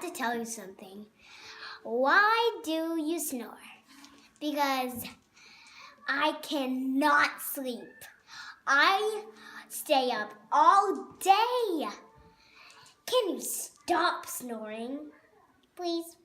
have to tell you something. Why do you snore? Because I cannot sleep. I stay up all day. Can you stop snoring, please?